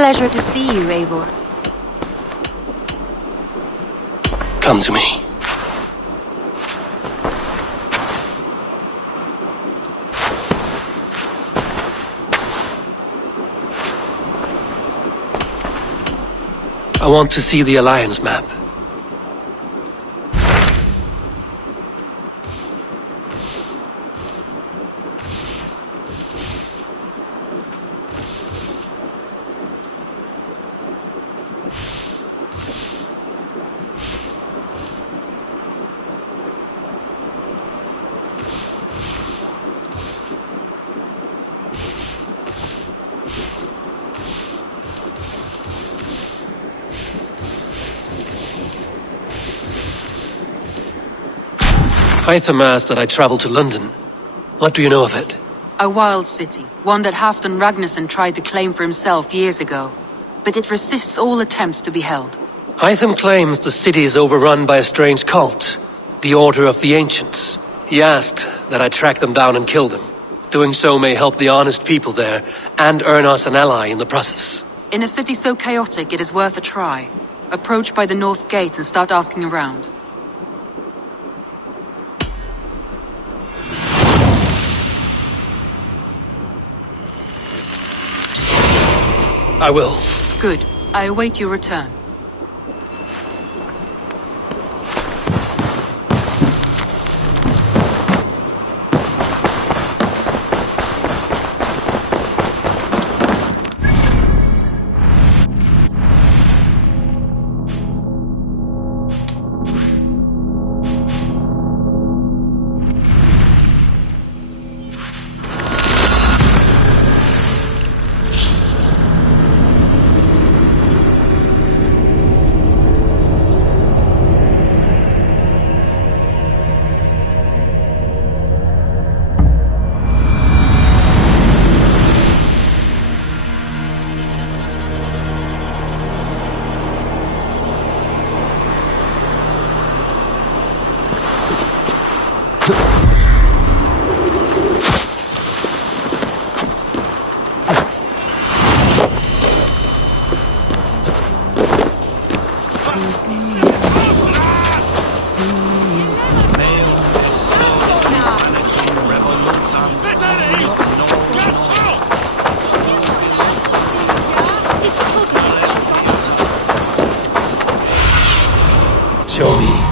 pleasure to see you, Eivor. Come to me. I want to see the Alliance map. Hytham asked that I travel to London. What do you know of it? A wild city, one that Halfdan Ragnarsson tried to claim for himself years ago. But it resists all attempts to be held. Hytham claims the city is overrun by a strange cult, the Order of the Ancients. He asked that I track them down and kill them. Doing so may help the honest people there, and earn us an ally in the process. In a city so chaotic, it is worth a try. Approach by the North Gate and start asking around. I will. Good. I await your return. Show me.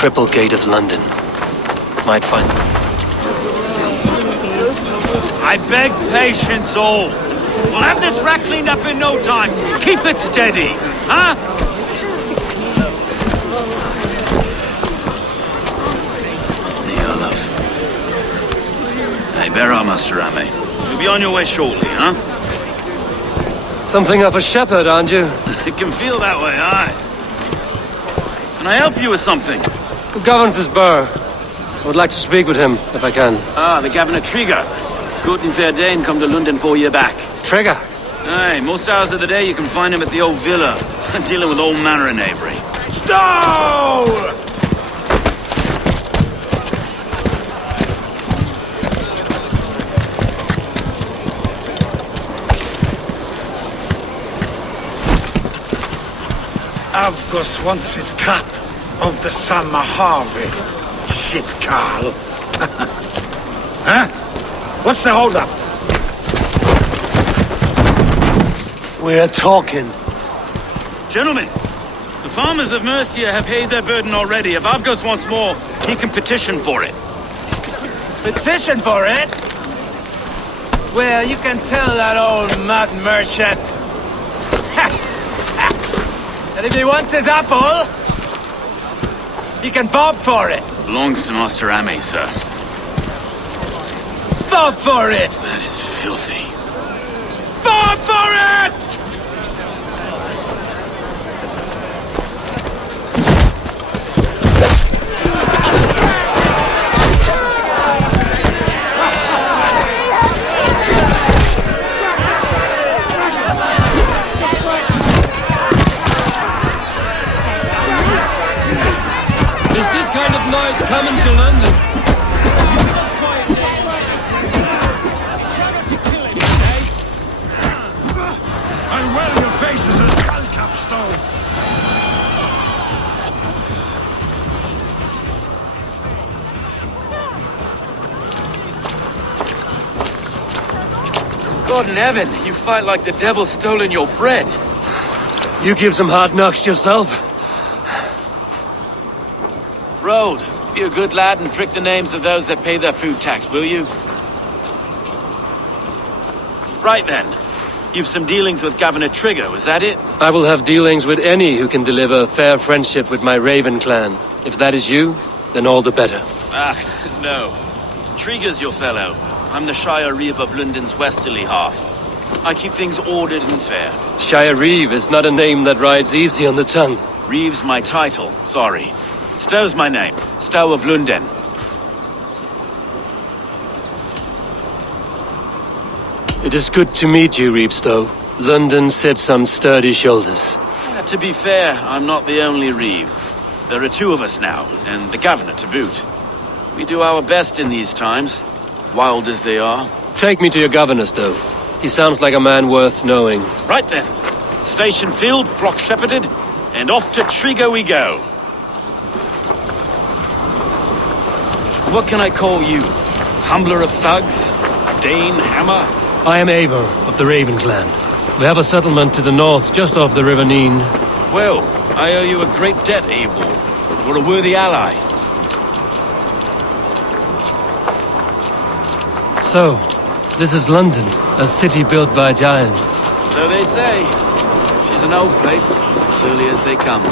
Triple Gate of London. Might find them. I beg patience, all. We'll have this rack cleaned up in no time. Keep it steady, huh? The Olaf. Hey, bear our Master Ame. You'll be on your way shortly, huh? Something of a shepherd, aren't you? It can feel that way, aye. Can I help you with something? Who governs this burgh? I would like to speak with him, if I can. Ah, the Governor Trigger. Good and fair Dane come to London 4 years back. Trigger? Aye, most hours of the day you can find him at the old villa, dealing with all manner in Avery. Stow! Avgos wants his cut of the summer harvest. Shit, Carl. Huh? What's the holdup? We're talking. Gentlemen, the farmers of Mercia have paid their burden already. If Avgos wants more, He can petition for it. Petition for it? Well, you can tell that old mud merchant that if he wants his apple, he can bob for it. Belongs to Master Ame, sir. Bob for it! That is filthy. Bob for it! Is this kind of noise coming to London? And well, your face is a skull-cap stone. God in heaven, you fight like the devil's stolen your bread. You give some hard knocks yourself. Road, be a good lad and prick the names of those that pay their food tax, will you? Right then. You've some dealings with Governor Trigger, was that it? I will have dealings with any who can deliver fair friendship with my Raven clan. If that is you, then all the better. Ah, no. Trigger's your fellow. I'm the Shire Reeve of London's westerly half. I keep things ordered and fair. Shire Reeve is not a name that rides easy on the tongue. Reeve's my title, sorry. Stow's my name. Stow of London. It is good to meet you, Reevestow. London sits on sturdy shoulders. To be fair, I'm not the only Reeve. There are two of us now, and the governor to boot. We do our best in these times, wild as they are. Take me to your governor, Stow. He sounds like a man worth knowing. Right then. Station filled, flock shepherded, and off to Trigger we go. What can I call you? Humbler of thugs? Dane, hammer? I am Eivor of the Raven clan. We have a settlement to the north, just off the River Neen. Well, I owe you a great debt, Eivor. You're a worthy ally. So, this is London, a city built by giants. So they say. She's an old place, as early as they come.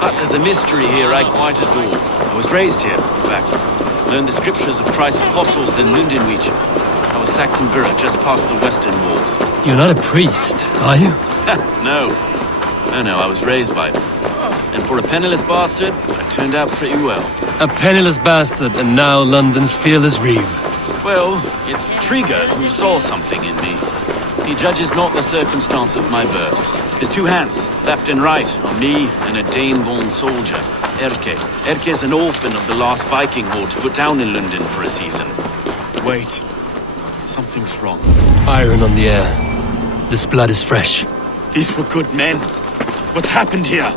But there's a mystery here I quite adore. I was raised here, in fact. Learned the scriptures of Christ's apostles in Lundenwich. Our Saxon borough just past the western walls. You're not a priest, are you? No. No, I was raised by them. And for a penniless bastard, I turned out pretty well. A penniless bastard, and now London's fearless Reeve. Well, it's Trigger who saw something in me. He judges not the circumstance of my birth. His two hands, left and right, on me and a Dane-born soldier, Erke. Erke's an orphan of the last Viking horde put down in London for a season. Wait. Something's wrong. Iron on the air. This blood is fresh. These were good men. What's happened here?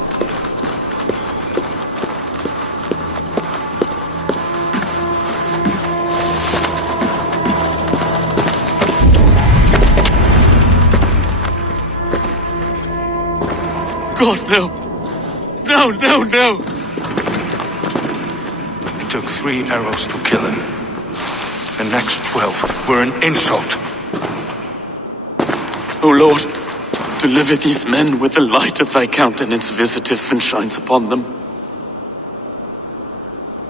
God, no! No! It took 3 arrows to kill him. The next 12 were an insult. O Lord, deliver these men with the light of thy countenance visiteth and shines upon them.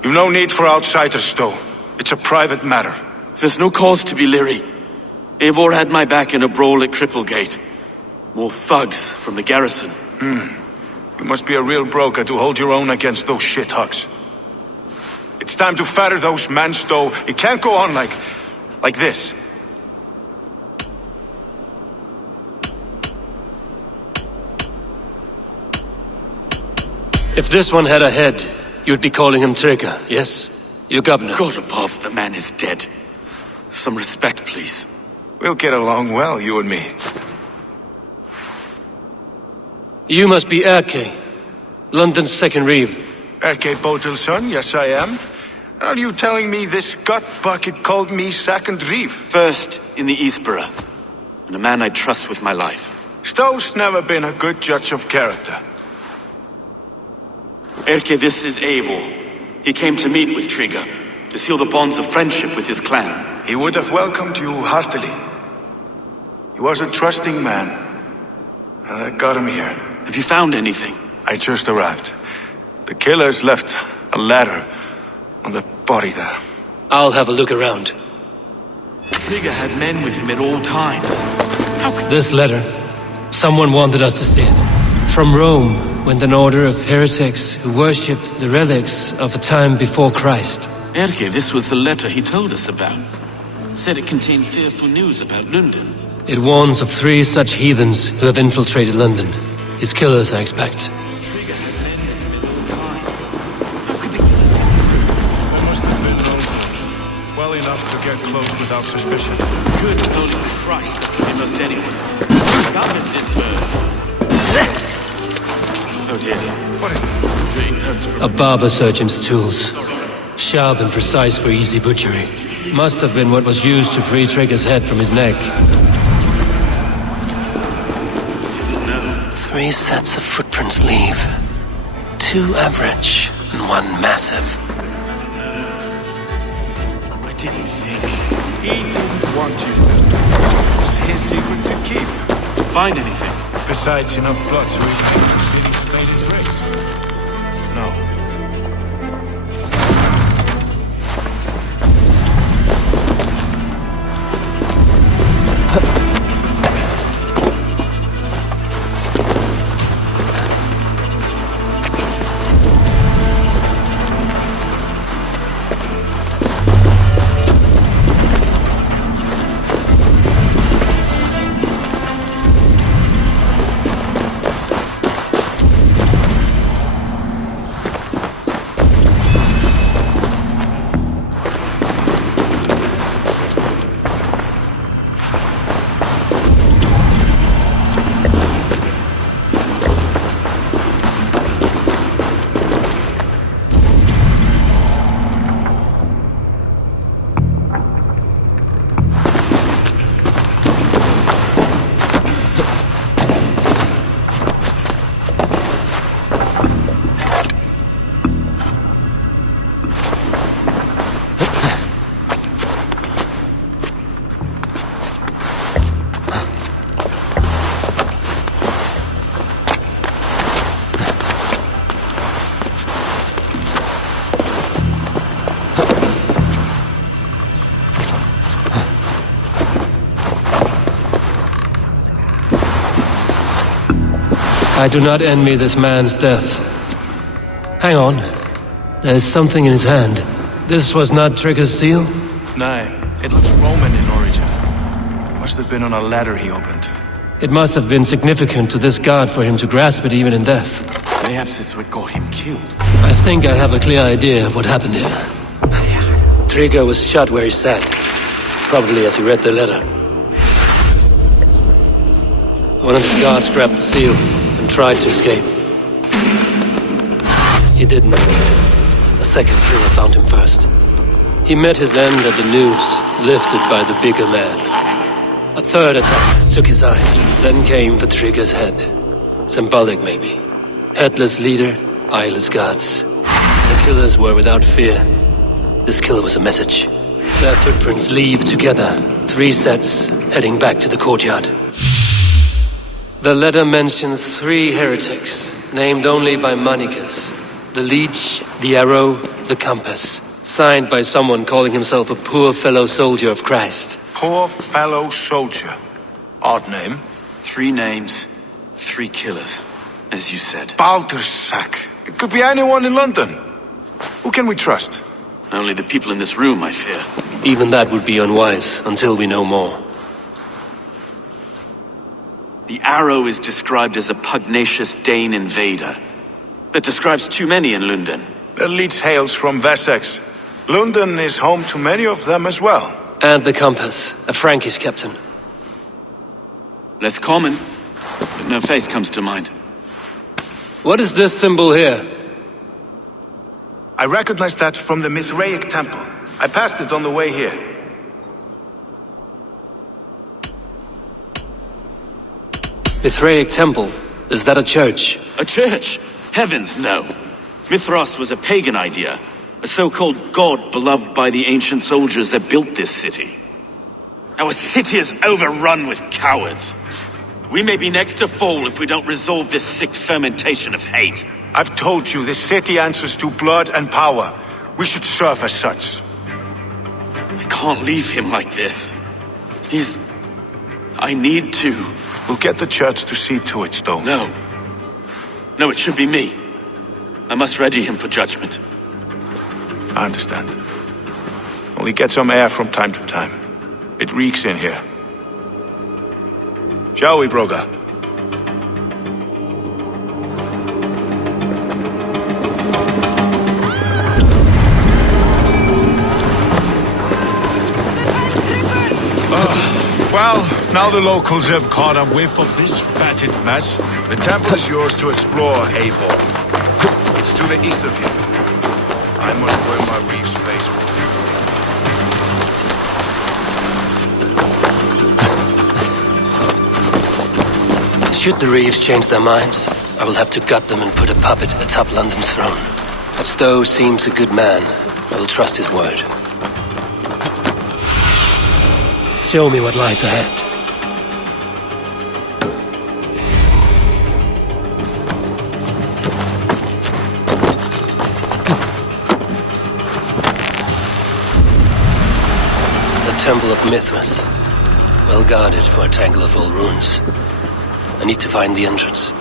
You've no need for outsiders, Stow. It's a private matter. There's no cause to be leery. Eivor had my back in a brawl at Cripplegate. More thugs from the garrison. You must be a real broker to hold your own against those shithugs. It's time to fatter those men, Stow. It can't go on like this. If this one had a head, you'd be calling him Trigger, yes? Your governor. God above, the man is dead. Some respect, please. We'll get along well, you and me. You must be Erke, London's second Reeve. Erke Botel's son, yes I am. Are you telling me this gut bucket called me second Reeve? First in the Eastborough, and a man I trust with my life. Stow's never been a good judge of character. Erke, this is Eivor. He came to meet with Trigger, to seal the bonds of friendship with his clan. He would have welcomed you heartily. He was a trusting man, and I got him here. Have you found anything? I just arrived. The killers left a ladder on the body there. I'll have a look around. Trigger had men with him at all times. How could... This letter, someone wanted us to see it. From Rome went an order of heretics who worshipped the relics of a time before Christ. Erke, this was the letter he told us about. Said it contained fearful news about London. It warns of 3 such heathens who have infiltrated London. His killers, I expect. Trigger had men with him at all times. How could they get us? They must have been local. Well enough to get close without suspicion. Good holy Christ, they must anyone. Stop it, this bird. Oh dear. What is it? Doing notes from... A barber surgeon's tools. Sharp and precise for easy butchery. Must have been what was used to free Trigger's head from his neck. 3 sets of footprints leave. 2 average and 1 massive. I didn't think... He didn't want you to. It was his secret to keep. Find anything? Besides enough blood so he can see the city straight in bricks. No. I do not envy this man's death. Hang on. There's something in his hand. This was not Trigger's seal? Nay, it looks Roman in origin. Must have been on a ladder he opened. It must have been significant to this god for him to grasp it even in death. Perhaps it's what got him killed. I think I have a clear idea of what happened here. Trigger was shot where he sat. Probably as he read the letter. One of his guards grabbed the seal and tried to escape. He didn't make it. A second killer found him first. He met his end at the noose, lifted by the bigger man. A third attack took his eyes, then came for Trigger's head. Symbolic, maybe. Headless leader, eyeless guards. The killers were without fear. This killer was a message. Their footprints leave together, 3 sets, heading back to the courtyard. The letter mentions 3 heretics, named only by monikers. The leech, the arrow, the compass. Signed by someone calling himself a poor fellow soldier of Christ. Poor fellow soldier. Odd name. 3 names, 3 killers, as you said. Baldersack. It could be anyone in London. Who can we trust? Only the people in this room, I fear. Even that would be unwise, until we know more. The arrow is described as a pugnacious Dane invader. That describes too many in London. The leech hails from Wessex. London is home to many of them as well. And the compass, a Frankish captain. Less common, but no face comes to mind. What is this symbol here? I recognize that from the Mithraic temple. I passed it on the way here. Mithraic temple? Is that a church? A church? Heavens, no. Mithras was a pagan idea. A so-called god beloved by the ancient soldiers that built this city. Our city is overrun with cowards. We may be next to fall if we don't resolve this sick fermentation of hate. I've told you, this city answers to blood and power. We should serve as such. I can't leave him like this. I need to. We'll get the church to see to it, Stone. No. No, it should be me. I must ready him for judgment. I understand. Only get some air from time to time. It reeks in here. Shall we, Broga? Well, now the locals have caught a whiff of this fatted mess. The temple is yours to explore, Eivor. It's to the east of here. I must wear my reef's face. Should the Reeves change their minds, I will have to gut them and put a puppet atop London's throne. But Stowe seems a good man. I will trust his word. Show me what lies ahead. The Temple of Mithras. Well guarded for a tangle of old ruins. I need to find the entrance.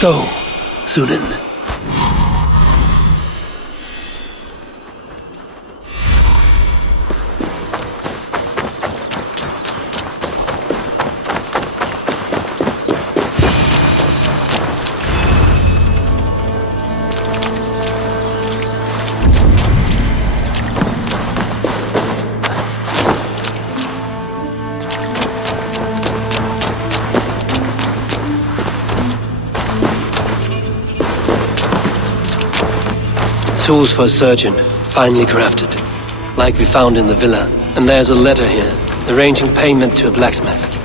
Go, Sunan. Tools for a surgeon, finely crafted. Like we found in the villa. And there's a letter here, arranging payment to a blacksmith.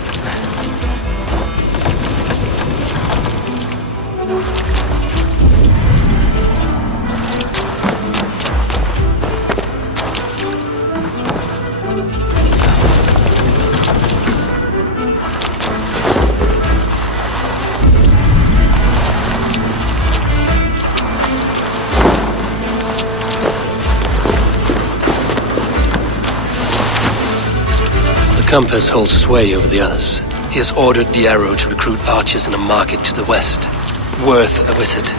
The compass holds sway over the others. He has ordered the arrow to recruit archers in a market to the west. Worth a visit.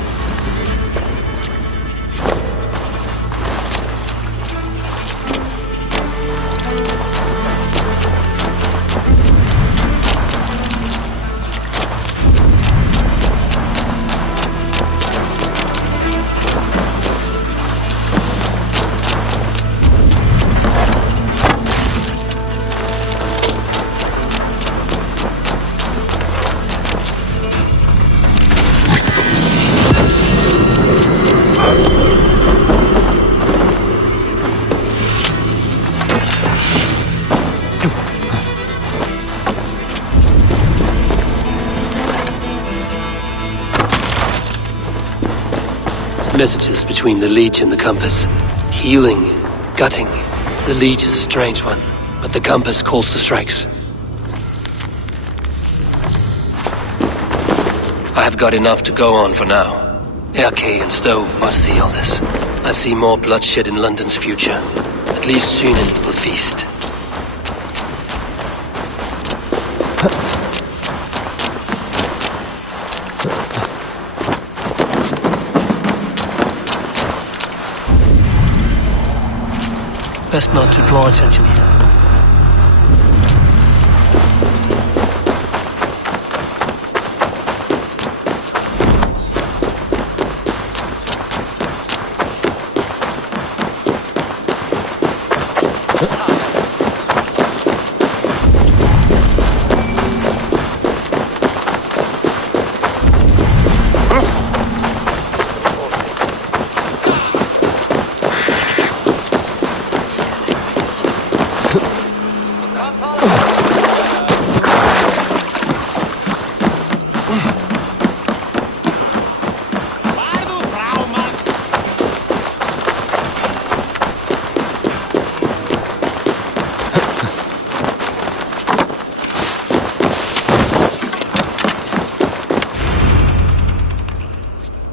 Messages between the Leech and the Compass. Healing, gutting. The Leech is a strange one, but the Compass calls the strikes. I have got enough to go on for now. Erke and Stowe must see all this. I see more bloodshed in London's future. At least Sunan will feast. Best not to draw attention here.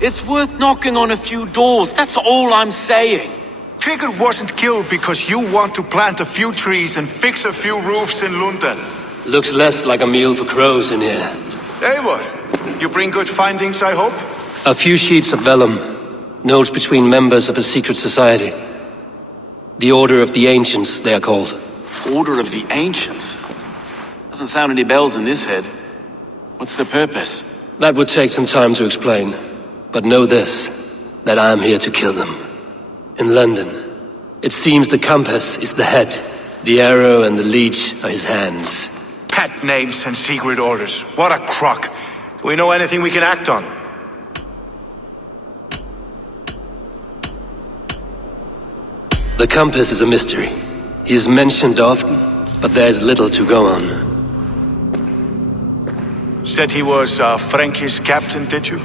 It's worth knocking on a few doors, that's all I'm saying. Trigger wasn't killed because you want to plant a few trees and fix a few roofs in London. Looks less like a meal for crows in here. Eivor, you bring good findings, I hope? A few sheets of vellum. Notes between members of a secret society. The Order of the Ancients, they are called. Order of the Ancients? Doesn't sound any bells in this head. What's the purpose? That would take some time to explain. But know this, that I am here to kill them. In London, it seems the Compass is the head. The arrow and the leech are his hands. Pet names and secret orders. What a crock. Do we know anything we can act on? The Compass is a mystery. He is mentioned often, but there is little to go on. Said he was a Frankish captain, did you?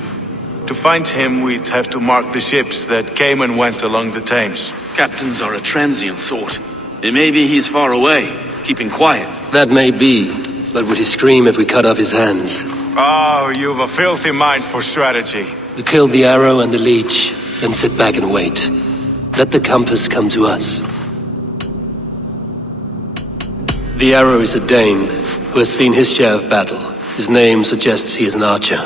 To find him, we'd have to mark the ships that came and went along the Thames. Captains are a transient sort. It may be he's far away, keeping quiet. That may be, but would he scream if we cut off his hands? Oh, you've a filthy mind for strategy. We kill the arrow and the leech, then sit back and wait. Let the Compass come to us. The arrow is a Dane, who has seen his share of battle. His name suggests he is an archer.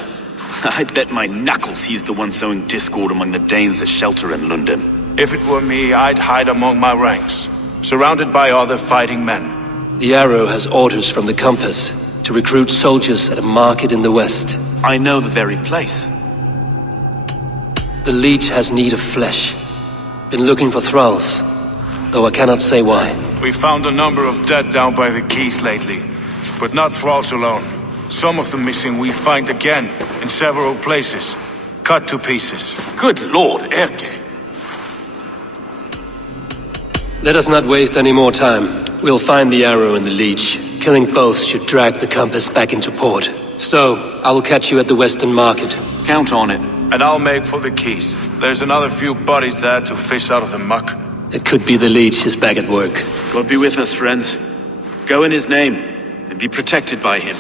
I bet my knuckles he's the one sowing discord among the Danes that shelter in London. If it were me, I'd hide among my ranks, surrounded by other fighting men. The arrow has orders from the Compass to recruit soldiers at a market in the west. I know the very place. The leech has need of flesh. Been looking for thralls, though I cannot say why. We found a number of dead down by the quays lately, but not thralls alone. Some of the missing we find again in several places, cut to pieces. Good lord, Erke. Let us not waste any more time. We'll find the arrow and the leech. Killing both should drag the Compass back into port. Stowe, I will catch you at the Western Market. Count on it. And I'll make for the quays. There's another few bodies there to fish out of the muck. It could be the leech is back at work. God be with us, friends. Go in his name, and be protected by him.